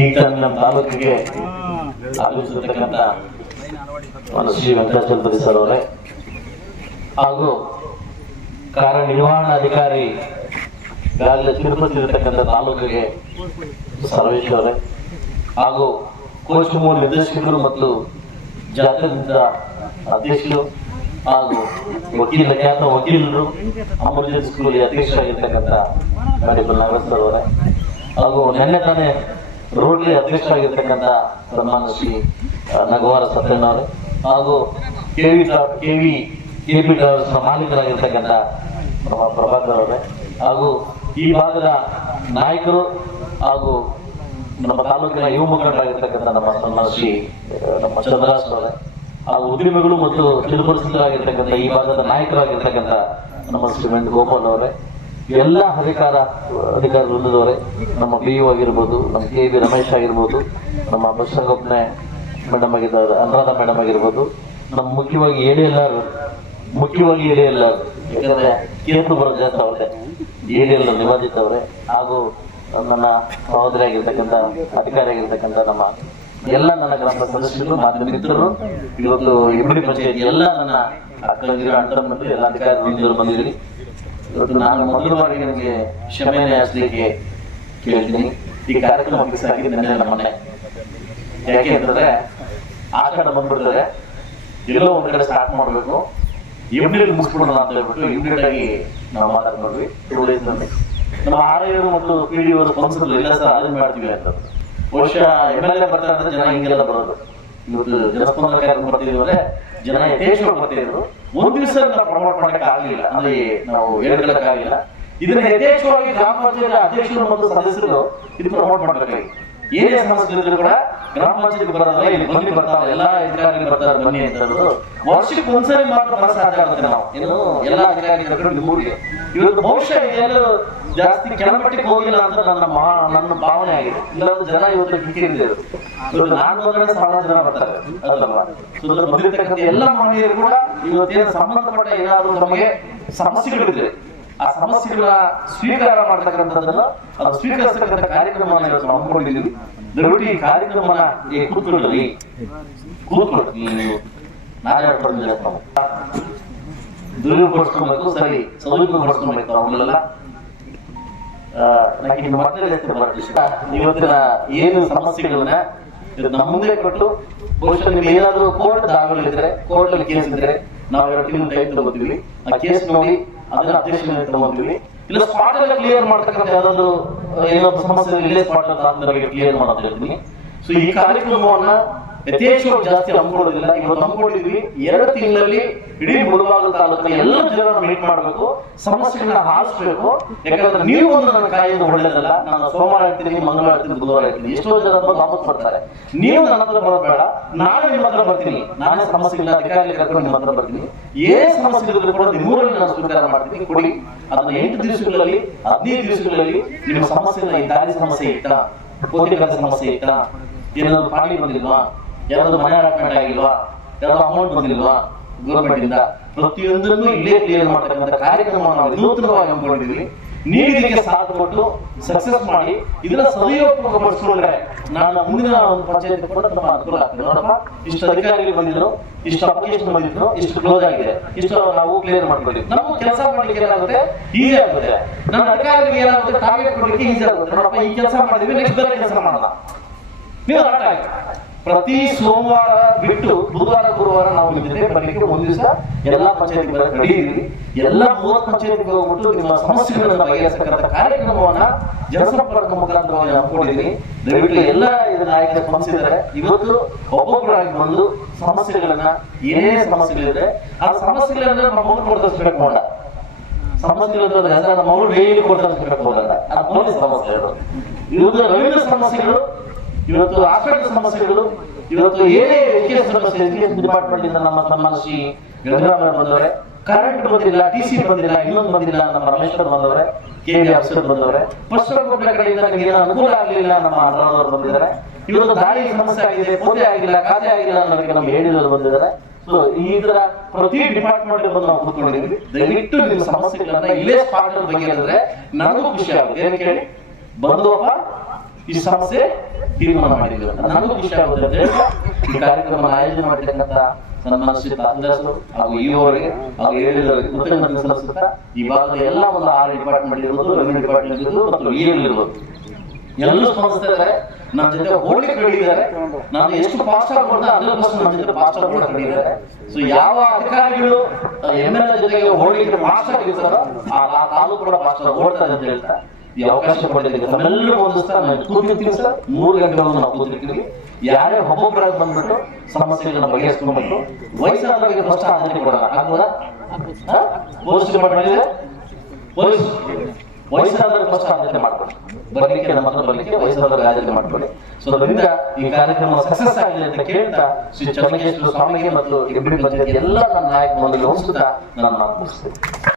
ಈಗ ನಮ್ಮ ತಾಲೂಕಿಗೆ ಆಗಮಿಸಿರ್ತಕ್ಕಂಥ ಒಂದು ಶ್ರೀ ವೆಂಕಟಾಚಲಪತಿ ಸರ್ ಅವರೇ. ಹಾಗೂ ಕಾರ್ಯನಿರ್ವಹಣಾಧಿಕಾರಿ ಈಗಾಗಲೇ ತಿರುಪತಿ ಇರತಕ್ಕಂಥ ತಾಲೂಕಿಗೆ ಸರ್ವೇಶ್ ಅವರೇ. ಹಾಗೂ ಕೋಚ್ ಮೂಲ ನಿರ್ದೇಶಕರು ಮತ್ತು ಜಾತ್ಯತೀತ ಅಧ್ಯಕ್ಷರು ಹಾಗೂ ವಕೀಲ, ಖ್ಯಾತ ವಕೀಲರು ಅಮರ್ಜೆನ್ಸಿ ಸ್ಕೂಲ್ ಅಧ್ಯಕ್ಷರಾಗಿರ್ತಕ್ಕಂಥ ಸರ್ ಅವರೇ. ಹಾಗೂ ನಿನ್ನೆ ತಾನೇ ರೋಡ್ಲಿ ಅಧ್ಯಕ್ಷರಾಗಿರ್ತಕ್ಕಂಥ ಸನ್ಮಾನ ಶ್ರೀ ನಗವಾರ ಸತ್ಯಣ್ಣ ಅವರು ಹಾಗೂ K V K V, K P travels ಮಾಲೀಕರಾಗಿರ್ತಕ್ಕಂಥ ಮಾಲೀಕರಾಗಿರ್ತಕ್ಕಂತ ಪ್ರಭಾಕರ್ ಅವರೇ ಹಾಗೂ ಈ ಭಾಗದ ನಾಯಕರು ಹಾಗೂ ನಮ್ಮ ತಾಲೂಕಿನ ಯುವ ಮುಖಂಡರಾಗಿರ್ತಕ್ಕಂಥ ನಮ್ಮ ಸನ್ಮಾನ ಶ್ರೀ ನಮ್ಮ ಚಂದ್ರಾಸ್ ಅವರೇ ಹಾಗೂ ಉದ್ಯಮಿಗಳು ಮತ್ತು ಚಿರಪರಿಚಿತರಾಗಿರ್ತಕ್ಕಂಥ ಈ ಭಾಗದ ನಾಯಕರಾಗಿರ್ತಕ್ಕಂಥ ನಮ್ಮ ಶ್ರೀಮಂತ ಗೋಪಾಲ್ ಅವರೇ ಎಲ್ಲ ಅಧಿಕಾರ ಅಧಿಕಾರ ವೃಂದದವರೇ ನಮ್ಮ ಬಿ ಯು ಆಗಿರ್ಬೋದು, ನಮ್ಮ ಕೆ ಬಿ ರಮೇಶ್ ಆಗಿರ್ಬೋದು, ನಮ್ಮ ಬಸವಗೊಪ್ಪನೆ ಮೇಡಮ್ ಆಗಿದ್ದಾರೆ, ಅನುರಾಧ ಮೇಡಮ್ ಆಗಿರ್ಬೋದು. ನಮ್ಮ ಮುಖ್ಯವಾಗಿ ಏಡಿ ಎಲ್ಲಾರು, ಮುಖ್ಯವಾಗಿ ಏಳಿ ಎಲ್ಲಾರು. ಯಾಕಂದ್ರೆ ಕೇತು ಬರಜಾತ್ ಅವರೇ ಎಡಿ ಎಲ್ಲ ನಿವಾದಿತ ಅವರೇ ಹಾಗೂ ನನ್ನ ಸಹೋದರಿ ಆಗಿರ್ತಕ್ಕಂಥ, ಅಧಿಕಾರಿ ಆಗಿರ್ತಕ್ಕಂಥ ನಮ್ಮ ಎಲ್ಲ ನನ್ನ ಗ್ರಾಮ ಸದಸ್ಯರು, ಮಾಧ್ಯಮ ಮಿತ್ರರು, ಇವತ್ತು ಇಬ್ಬರಿ ಪಂಚಾಯತ್ ಎಲ್ಲ ನನ್ನ ಅಕ್ಕ ಅಣ್ಣ ಎಲ್ಲ ಅಧಿಕಾರಿ ಬಂದಿದ್ದೀರಿ. ಇವತ್ತು ನಾನು ಮೊದಲ ಬಾರಿಗೆ ನಿಮಗೆ ಕ್ಷಮೆಯನ್ನು ಯಾಚಿಸಲಿಕ್ಕೆ ಕೇಳ್ತೀನಿ. ಈ ಕಾರ್ಯಕ್ರಮ ಫಿಕ್ಸ್ ಆಗಿದೆ ನೆನ್ನೆ ನಮ್ಮನೆ ಯಾಕೆ ಅಂತಂದ್ರೆ ಆಷಾಢ ಬಂದ್ಬಿಡ್ತಾರೆ. ಎಲ್ಲೋ ಒಂದ್ ಕಡೆ ಸ್ಟಾರ್ಟ್ ಮಾಡಬೇಕು. ಇಮ್ಮಿಡಿಯೇಟ್ ಮುಗಿಸ್ಬಿಡೋಣ ಅಂತ ಹೇಳ್ಬಿಟ್ಟು ಇಮ್ಮಿಡಿಯೇಟ್ ಆಗಿ ನಾವು ಮಾತಾಡ್ಕೊಂಡ್ವಿ. ಟೂ ಡೇಸ್ ನಮ್ಮ ಆರ್ ಐ ಮತ್ತು ಪಿ ಡಿ ಅವರು ಕೌನ್ಸಿಲ್ ಎಲ್ಲ ಸರ್ ಅದನ್ನ ಮಾಡ್ತೀವಿ ಅಂತ. ಬಹುಶಃ ಎಂ ಎಲ್ ಎ ಬರ್ತಾರೆ ಜನ ಹಿಂಗೆಲ್ಲ ಬರೋದು. ಇವತ್ತು ಜನಸ್ಪಂದನ ಕಾರ್ಯಕ್ರಮ ಬರ್ತಿದ್ವಿ ಜನ ಯಥೇಚ್ಛವಾಗಿ ಬರ್ತಿದ್ರು ಒಂದ್ ದಿವಸ ಪ್ರಮೋಟ್ ಮಾಡಕ್ಕೆ ಆಗಲಿಲ್ಲ. ಅಲ್ಲಿ ನಾವು ಹೇಳ್ಕೊಳ್ಳಕ್ಕಾಗಿಲ್ಲ ಇದನ್ನ ಯಥೇಚ್ಛವಾಗಿ ಗ್ರಾಮ ಪಂಚಾಯತ್ ಅಧ್ಯಕ್ಷರು ಮತ್ತು ಸದಸ್ಯರು ಇದು ಪ್ರಮೋಟ್ ಮಾಡ್ಬೇಕಾಗಿ ಏನೇ ಸಮಸ್ಯೆ ಇದ್ರೂ ಕೂಡ ಗ್ರಾಮ ಪಂಚಾಯತ್ ಬರಲ್ಲ ಇಲ್ಲಿ ಬನ್ನಿ ಬರ್ತಾವೆ ಎಲ್ಲಾ ಅಧಿಕಾರಿಗಳು ಬರ್ತಾರೆ ಬನ್ನಿ ಅಂತ ಹೇಳೋದು ವರ್ಷಕ್ಕೆ ಒಂದ್ಸರಿ ಮಾತ್ರ ಮನಸ್ಸು ಆಗುತ್ತೆ ನಾವು. ಏನು, ಎಲ್ಲಾ ಅಧಿಕಾರಿಗಳು ನಿಮ್ಮೂರಿಗೆ ಇವತ್ತು ಬಹುಶಃ ಏನು ಜಾಸ್ತಿ ಕೆಳಮಟ್ಟಕ್ಕೆ ಹೋಗಿಲ್ಲ ಅಂತ ನನ್ನ ಮಹಾ ನನ್ನ ಭಾವನೆ ಆಗಿದೆ. ಇಲ್ಲೊಂದು ಜನ ಇವತ್ತು ಕಿಕ್ಕಿರಿದೆ ಇವತ್ತು ನಾನು ಬಂದ್ರೆ ಸಾವಿರ ಜನ ಬರ್ತಾರೆ. ಅದ್ರ ಬಂದಿರ್ತಕ್ಕಂಥ ಎಲ್ಲ ಮಹಿಳೆಯರು ಕೂಡ ಇವತ್ತೇನು ಸಂಬಂಧಪಟ್ಟ ಏನಾದರೂ ನಮಗೆ ಸಮಸ್ಯೆಗಳಿದ್ರೆ ಆ ಸಮಸ್ಯೆಗಳ ಸ್ವೀಕಾರ ಮಾಡ್ತಕ್ಕಂಥದ್ದನ್ನ ಅದು ಸ್ವೀಕರಿಸತಕ್ಕಂಥ ಕಾರ್ಯಕ್ರಮವನ್ನು ಇವತ್ತು ಹಮ್ಮಿಕೊಂಡಿದ್ದೀವಿ. ದಯವಿಟ್ಟು ಈ ಕಾರ್ಯಕ್ರಮನ ಈ ಕೂತ್ಕೊಳ್ಳಿ. ಕೂತ್ಕೊಳ್ಳಿ ನೀವು. ನಾಗಾಡ್ಕೊಂಡಿಲ್ಲ ನಾವು. ದುರುಪಡಿಸ್ಕೊಬೇಕು ಸರಿ, ಸದುಪಯೋಗಪಡಿಸ್ಕೊಬೇಕು ಅವನ್ನೆಲ್ಲ. ನನಗೆ ನಿಮ್ಮ ಇವತ್ತಿನ ಏನು ಸಮಸ್ಯೆಗಳನ್ನ ನಮ್ಮ ಮುಂದೆ ಕೊಟ್ಟು, ಬಹುಶಃ ನಿಮ್ಗೆ ಏನಾದ್ರು ಕೋರ್ಟ್ ದಾಖಲಿದ್ರೆ ಕೋರ್ಟ್ ಅಲ್ಲಿ ಕೇಸ್ ಇದ್ರೆ, ನಾವು ಎರಡು ಟೈಮ್ ತಗೋತೀವಿ. ಆ ಕೇಸ್ ನೋಡಿ ಅದನ್ನ ಅಧ್ಯಕ್ಷ ತಗೊಂತೀವಿ ಇಲ್ಲ ಸ್ಪಾಟ್ ಅಲ್ಲಿ ಕ್ಲಿಯರ್ ಮಾಡ್ತಕ್ಕಂಥ ಯಾವ್ದಾದ್ರು ಏನಾದ್ರು ಸಮಸ್ಯೆ ಇಲ್ಲೇ ಸ್ಪಾಟ್ ಅಂತ ಕ್ಲಿಯರ್ ಮಾಡ್ತಾ ಹೇಳ್ತೀನಿ ಸೊ ಈ ಕಾರ್ಯಕ್ರಮವನ್ನ ಯಥೇಚ್ಛವಾಗಿ ಜಾಸ್ತಿ ಹಮ್ಮಿಕೊಳ್ಳೋದಿಲ್ಲ. ಇವತ್ತು ಹಮ್ಮಿಕೊಂಡಿದ್ವಿ. ಎರಡು ತಿಂಗಳಲ್ಲಿ ಇಡೀ ಮುಳಬಾಗಿಲು ತಾಲೂಕಿನ ಎಲ್ಲ ಜನರನ್ನು ಮೀಟ್ ಮಾಡಬೇಕು. ಸಮಸ್ಯೆಗಳನ್ನ ಹಾಸ್ಬೇಕು. ಯಾಕಂದ್ರೆ ನೀವು ಒಂದು ನನ್ನ ಕಾಯೋದು ಒಳ್ಳೇದಲ್ಲ. ನಾನು ಸೋಮವಾರ ಹೇಳ್ತೀನಿ, ಮಂಗಳವಾರ ಹೇಳ್ತೀನಿ, ಬುಧವಾರ ಹೇಳ್ತೀನಿ. ಎಷ್ಟೋ ಜನ ಬಂದು ವಾಪಸ್ ಬರ್ತಾರೆ ನೀವು ನನ್ನ ಹತ್ರ ಬರಬೇಡ ಬೇಡ. ನಾನು ನಿಮ್ಮ ಹತ್ರ ಬರ್ತೀನಿ. ನಾನೇ ಸಮಸ್ಯೆಗಳನ್ನ ಅಧಿಕಾರಿ ಕರ್ಕೊಂಡು ನಿಮ್ಮ ಹತ್ರ ಬರ್ತೀನಿ. ಏನೇ ಸಮಸ್ಯೆ ಇದ್ರೂ ಕೂಡ ನಿಮ್ಮೂರಲ್ಲಿ ನಾನು ಸ್ವೀಕಾರ ಮಾಡ್ತೀನಿ. ಕೊಡಿ. ಅದನ್ನ ಎಂಟು ದಿವಸಗಳಲ್ಲಿ, ಹದಿನೈದು ದಿವಸಗಳಲ್ಲಿ ನಿಮ್ಮ ಸಮಸ್ಯೆಗಳನ್ನ ಈ ದಾರಿ ಸಮಸ್ಯೆ ಇತ್ತ? ಸಮಸ್ಯೆ ಇತ್ತಾ? ಏನಾದ್ರು ಪಾಣಿ ಬಂದಿಲ್ವಾ? ಯಾರಾದ್ರೂ ಮನೆ ಅಲಾಟ್ಮೆಂಟ್ ಆಗಿಲ್ವಾ? ಯಾರಾದ್ರೂ ಅಮೌಂಟ್ ಬಂದಿಲ್ವಾ? ಗೌರ್ಮೆಂಟ್ ಇಂದ. ಪ್ರತಿಯೊಂದರಲ್ಲೂ ಇಲ್ಲೇ ಕ್ಲಿಯರ್ ಮಾಡ್ತಕ್ಕಂಥ ಕಾರ್ಯಕ್ರಮ ನಾವು ನೂತನವಾಗಿ ಹಮ್ಮಿಕೊಂಡಿದ್ದೀವಿ. ನೀವು ಇದಕ್ಕೆ ಸಾಥ್ ಕೊಟ್ಟು ಸಕ್ಸಸ್ ಮಾಡಿ, ಇದನ್ನ ಸದುಪಯೋಗ ಪಡಿಸ್ಕೊಂಡ್ರೆ ನಾನು ಮುಂದಿನ ಒಂದು ಪಂಚಾಯತ್ ಕೂಡ ನಮ್ಮ ಅನುಕೂಲ ಆಗ್ತದೆ. ನೋಡಪ್ಪ, ಇಷ್ಟು ಅಧಿಕಾರಿಗಳು ಬಂದಿದ್ರು, ಇಷ್ಟು ಅಪ್ಲಿಕೇಶನ್ ಬಂದಿದ್ರು, ಇಷ್ಟು ಕ್ಲೋಸ್ ಆಗಿದೆ. ಇಷ್ಟು ನಾವು ಕ್ಲಿಯರ್ ಮಾಡ್ಕೊಂಡಿದ್ವಿ ನಾವು ಕೆಲಸ ಮಾಡ್ಲಿಕ್ಕೆ ಏನಾಗುತ್ತೆ? ಈಸಿ ಆಗುತ್ತೆ. ನಮ್ಮ ಅಧಿಕಾರಿಗಳಿಗೆ ಏನಾಗುತ್ತೆ? ಟಾರ್ಗೆಟ್ ಕೊಡ್ಲಿಕ್ಕೆ ಈಸಿ ಆಗುತ್ತೆ. ನೋಡಪ್ಪ, ಈ ಕೆಲಸ ಮಾಡಿದ್ವಿ ನೆಕ್ಸ್ಟ್ ಬೇರೆ ಕೆಲಸ ಮಾಡೋಣ. ನೀವು ಪ್ರತಿ ಸೋಮವಾರ ಬಿಟ್ಟು ಬುಧವಾರ, ಗುರುವಾರ ನಾವು ನಿಮ್ಮ ಜೊತೆ ಬರಲಿಕ್ಕೆ ಒಂದು ದಿವಸ ಎಲ್ಲಾ ಪಂಚಾಯತ್ ನಡೆಯಿರಿ ಎಲ್ಲಾ ಮೂವತ್ತು ಪಂಚಾಯತ್ಗೆ ಹೋಗ್ಬಿಟ್ಟು ನಿಮ್ಮ ಸಮಸ್ಯೆಗಳನ್ನ ಬಗೆಹರಿಸತಕ್ಕಂಥ ಕಾರ್ಯಕ್ರಮವನ್ನ ಜನಸಂಪರ್ಕ ಮುಖಾಂತರ ಹಮ್ಮಿಕೊಂಡಿದ್ದೀನಿ ದಯವಿಟ್ಟು ಎಲ್ಲ ಇದನ್ನ ನಾಯಕರು ಸ್ಪಂದಿಸಿದ್ದಾರೆ. ಇವತ್ತು ಒಬ್ಬೊಬ್ಬರಾಗಿ ಬಂದು ಸಮಸ್ಯೆಗಳನ್ನ ಏನೇ ಸಮಸ್ಯೆಗಳಿದೆ ಆ ಸಮಸ್ಯೆಗಳನ್ನ ನಮ್ಮ ಮಗು ಕೊಡ್ತರಿಸ್ಬೇಕು ಮಾಡ ಸಮಸ್ಯೆಗಳು ಅಂದ್ರೆ ನಮ್ಮ ಮಗಳು ಡೈಲಿ ಕೊಡ್ತರಿಸ್ಬೇಕು ಹೋಗಲ್ಲ ಅದು ನೋಡಿ ಸಮಸ್ಯೆ ಇರೋದು ರವೀಂದ್ರ ಸಮಸ್ಯೆಗಳು ಇವತ್ತು ಆಸ್ಪತ್ರೆ ಸಮಸ್ಯೆಗಳು, ಇವತ್ತು ಏನೇ ಎಜುಕೇಶನ್ ಸಮಸ್ಯೆ ಎಜುಕೇಶನ್ ಡಿಪಾರ್ಟ್ಮೆಂಟ್ ಇಂದ ನಮ್ಮ ನಮ್ಮ ಶ್ರೀ ಗಂಗರಾಮ ಬಂದವರೆ ಕರೆಂಟ್ ಬಂದಿಲ್ಲ ಟಿ ಸಿ ಬಂದಿಲ್ಲ, ಇನ್ನೊಂದು ಬಂದಿಲ್ಲ, ನಮ್ಮ ರಮೇಶ್ವರ್ ಬಂದವರೆ ಕೆ ವಿ ಅಫ್ಸರ್ ಬಂದವರೆ. ಪಶ್ಚಿಮ ಕಡೆಯಿಂದ ನಿಮಗೆ ಅನುಕೂಲ ಆಗಲಿಲ್ಲ ನಮ್ಮ ಅಣ್ಣನವರು ಬಂದಿದ್ದಾರೆ. ಇವತ್ತು ದಾಳಿ ಸಮಸ್ಯೆ ಆಗಿದೆ ಪೋತೆ ಆಗಿಲ್ಲ ಖಾತೆ ಆಗಿಲ್ಲ ಅನ್ನೋದಕ್ಕೆ ನಮ್ಗೆ ಹೇಳಿದವರು ಬಂದಿದ್ದಾರೆ. ಸೊ ಇದರ ಪ್ರತಿ ಡಿಪಾರ್ಟ್ಮೆಂಟ್ ಬಂದು ನಾವು ಕೂತ್ಕೊಂಡಿದ್ವಿ ದಯವಿಟ್ಟು ನಿಮ್ಮ ಸಮಸ್ಯೆಗಳನ್ನ ಇಲ್ಲೇ ಸ್ಪಾಟ್ ಬಗ್ಗೆ ಹೇಳಿದ್ರೆ ನನಗೂ ಖುಷಿ ಆಗುತ್ತೆ. ಏನಕ್ಕೆ ಹೇಳಿ ಬಂದುವಪ್ಪ ಈ ಸಮಸ್ಯೆ ತೀರ್ಮಾನ ಮಾಡಿದ್ರು. ನನಗೂ ಖುಷಿ ಆಗುತ್ತೆ ಈ ಕಾರ್ಯಕ್ರಮ ಆಯೋಜನೆ ಮಾಡಿರ್ತಕ್ಕಂಥ ನನ್ನ ಈ ಇದ್ದಾರೆ ಹೋಗ್ಲಿಕ್ಕೆ ಹೇಳಿದ್ದಾರೆ ನಾನು ಎಷ್ಟು ಕೊಡ್ತಾ ಯಾವ ಅಧಿಕಾರಿಗಳು ಎಂ ಜೊತೆಗೆ ಹೋಗ್ಲಿಕ್ಕೆ ಆಗಿರ್ತಾರೋ ಆ ತಾಲೂಕು ಕೂಡ ಫಾಸ್ಟ್ ಆಗಿ ಓಡ್ತಾ ಇದೆ ಅಂತ ಹೇಳ್ತಾ ಈ ಅವಕಾಶ ಕೊಟ್ಟಿದ್ದಕ್ಕೆ ನಮ್ಮೆಲ್ಲರೂ ಒಂದು ನಾವು ಕೂತಿರ್ತೀವಿ ಸರ್. ಮೂರು ಗಂಟೆಗಳನ್ನು ನಾವು ಕೂತಿರ್ತೀವಿ. ಯಾರೇ ಒಬ್ಬೊಬ್ಬರಾಗಿ ಬಂದ್ಬಿಟ್ಟು ಸಮಸ್ಯೆಗಳನ್ನ ಬಗೆಹರಿಸ್ಕೊಂಡ್ಬಿಟ್ಟು ವಯಸ್ಸಾದವರಿಗೆ ಫಸ್ಟ್ ಆದ್ಯತೆ ಕೊಡೋಣ. ಆಗ್ಬೋದಾ ಹಾ? ಪೊಲೀಸ್ ಡಿಪಾರ್ಟ್ಮೆಂಟ್ ಇದೆ. ಪೊಲೀಸ್ ವಯಸ್ಸಾದವರಿಗೆ ಫಸ್ಟ್ ಆದ್ಯತೆ ಮಾಡ್ಕೊಳ್ಳಿ ಬರ್ಲಿಕ್ಕೆ ನಮ್ಮ ಹತ್ರ ಬರ್ಲಿಕ್ಕೆ ವಯಸ್ಸಾದವರಿಗೆ ಆದ್ಯತೆ ಮಾಡ್ಕೊಳ್ಳಿ ಸೊ ಅದರಿಂದ ಈ ಕಾರ್ಯಕ್ರಮ ಸಕ್ಸಸ್ ಆಗಿದೆ ಅಂತ ಕೇಳ್ತಾ ಶ್ರೀ ಚನ್ನಕೇಶ್ವರ ಸ್ವಾಮಿಗೆ ಮತ್ತು ಎಂ ಪಿ ಎಲ್ಲ ನನ್ನ ನಾಯಕ ಮಂಡಳಿ ಹೋಲಿಸುತ್ತಾ ನಾನು ಮಾತು ಮುಗಿಸ್ತೇನೆ